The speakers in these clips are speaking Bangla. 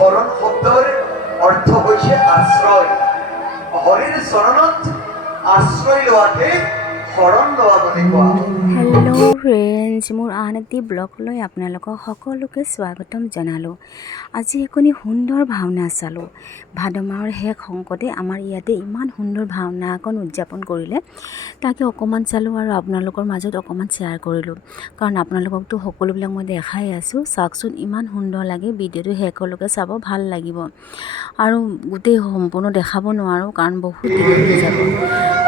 শৰণ শব্দৰ অৰ্থ হৈছে আশ্ৰয়। হৰিৰ চৰণত আশ্ৰয় লোৱাকে শৰণ লোৱা বুলি কোৱা হয়। হেল্ল' ফ্ৰেণ্ডছ, মোৰ আন এটি ব্লগলৈ আপোনালোকক সকলোকে স্বাগতম জনালোঁ। আজি এখনি সুন্দৰ ভাওনা চালোঁ। ভাদ মাহৰ শেষ সংকটে আমাৰ ইয়াতে ইমান সুন্দৰ ভাওনা এখন উদযাপন কৰিলে, তাকে অকণমান চালোঁ আৰু আপোনালোকৰ মাজত অকণমান শ্বেয়াৰ কৰিলোঁ। কাৰণ আপোনালোককতো সকলোবিলাক মই দেখাই আছোঁ। চাওকচোন, ইমান সুন্দৰ লাগে। ভিডিঅ'টো শেষলৈকে চাব, ভাল লাগিব। আৰু গোটেই সম্পূৰ্ণ দেখাব নোৱাৰোঁ কাৰণ বহুত দীঘল হৈ যাব।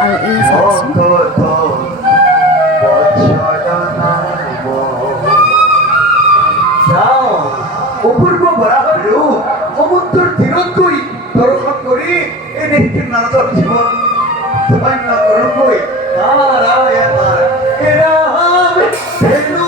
আৰু এই চাওকচোন, অপূৰ্ব বৰাহৰ ৰূপ সমুদ্ৰৰ তীৰত গৈ দৰ্শন কৰি এনে নাৰদৰ জীৱন ধন্য কৰোঁগৈ। নাৰায়ণ ৰাম ধেনু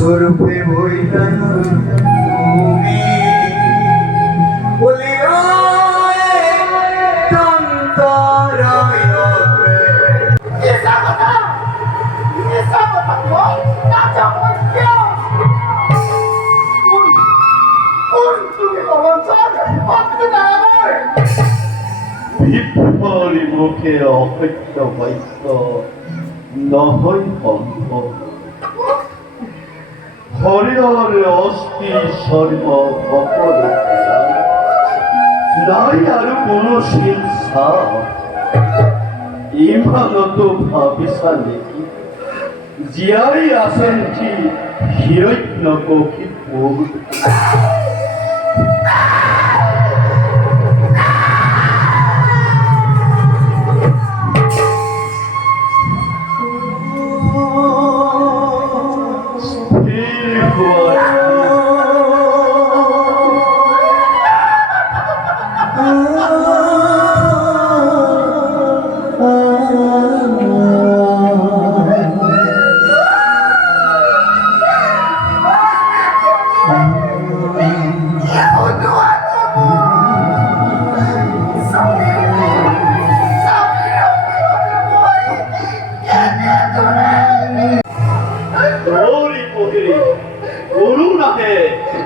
স্বরূপে বইলা তুমি বলি বিফলি মুখে অসত্য বাক্য নহয় সম্ভৱ। হৰিহৰ অস্থি সৰ্ব সকলো নাই আৰু কোনো চিন্তা। ইমানতো ভাবিছা নেকি জীয়াই আছেন কি হিৰণ্যকশিপু?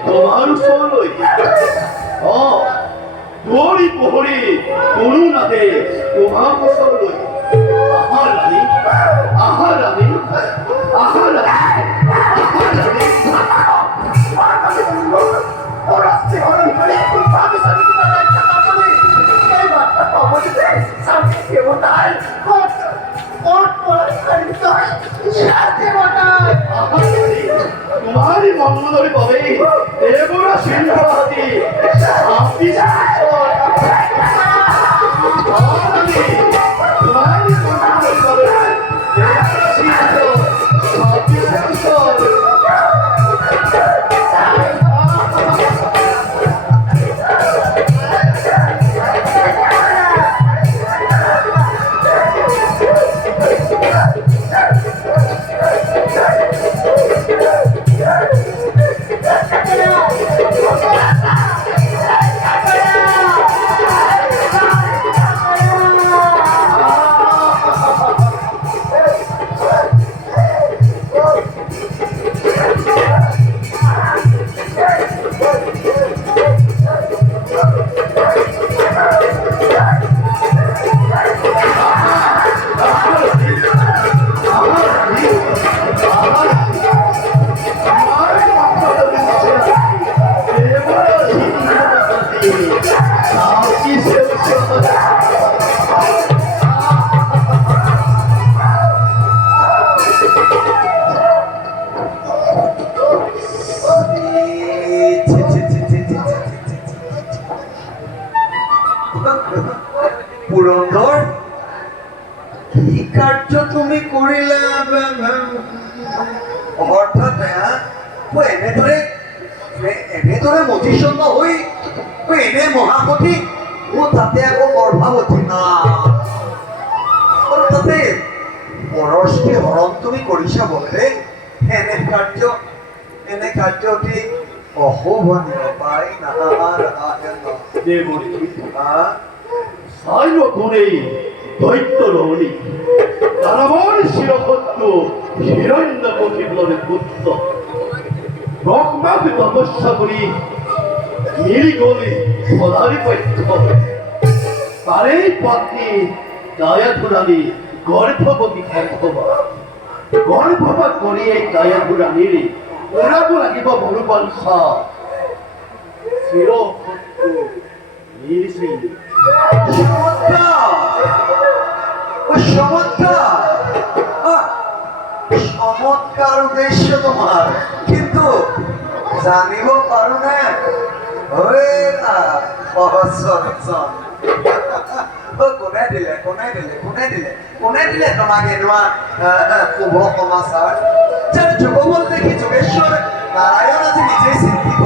তোমার ওচৰলৈ দৌৰি পহৰি কোনো নাহে তোমাৰ ওচৰলৈ। আহা ৰাণী, আহা ৰাণী, আহা ৰাণী, আহা ৰাণী। তোমারই মঙ্গলের পাবে দেবরা সিংহাতি তুমি কৰিলা অৰ্থাৎ এনেদৰে মতিচন্ন হৈ এনে মহাসতী তাতে আকৌ গৰ্ভাৱতী না আৰু তাতে পৰশ্ৰী হৰণ তুমি কৰিছা বোলে এনে কাৰ্য অতি অশোভনীয় পাই সাইল গুণেই দৈত্য রমণী দানবর শিরশত্রু হিরণ্য কঠিবলের পুত্র ব্রহ্মাকে তপস্যা করি মিলি গলি সদারি পৈত্য তারেই পত্নী দয়াধুরানী গর্ভবতী গর্ভপাত কৰি এই দয়াধুরানীৰ ওলাব লাগিব মনোবাঞ্ছা শিরশত্রু নিৰ্জী চমৎকার উদ্দেশ্য তোমার, কিন্তু জানিব পারো না কোনে দিলে তোমাকে শুভ সমাচার? যার যুগবল দেখি যোগেশ্বর নারায়ণ আজি নিজেই চিন্তিত,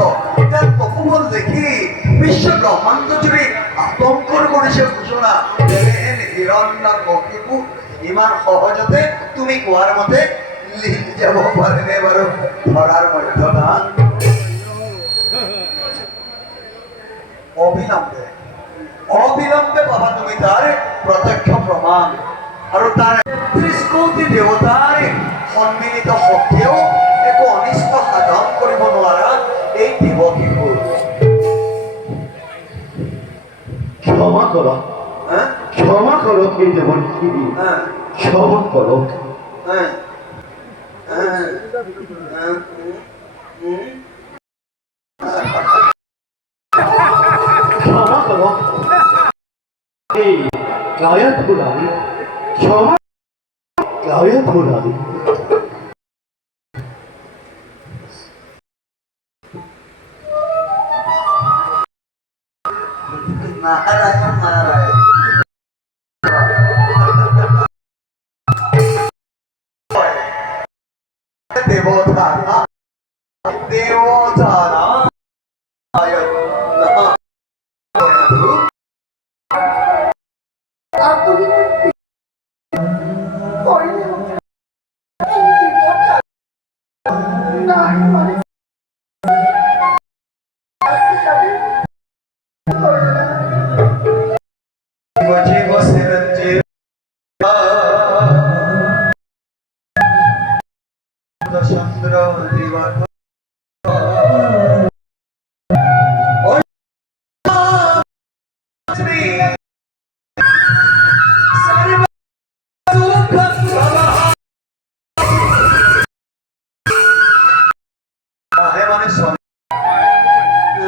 যার তপোবল দেখি বিশ্ব ব্রহ্মাণ্ড জুড়ে আতঙ্কর করেছে ঘোষণা হিরণ্য কশিপু ইমান সহজতে তুমি কোৱাৰ মতে লিখ যাব পারেনে বাৰু ধরার মধ্য না? অবিলম্বে পাবা তুমি তার প্রত্যক্ষ প্রমাণ, আর তার ৩০ কোটি দেবতার সন্মিলিত শক্তিও একো অনিষ্ট সাধন কৰিব নোৱাৰা এই দিব কিশোৰ। ক্ষমা করো ক্ষমা করো কে যেমন ক্ষমা করো ক্ষমা করো এই গায়া ধুলারি ক্ষমা গায়া ধুলারি নারায়ণ নারায়ণ দেবতারা দেবতারা চন্দ্র দিবাকর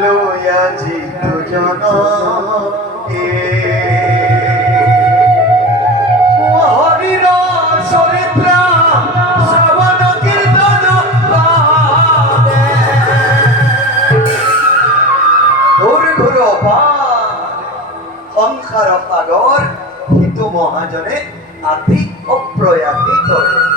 লোয়া জি দুজন হরির চরিত্র শ্রবণ কীর্তন ঘোর ঘোর সংসার সাগর হিতু মহাজনে আতি অপ্রয়াতি করে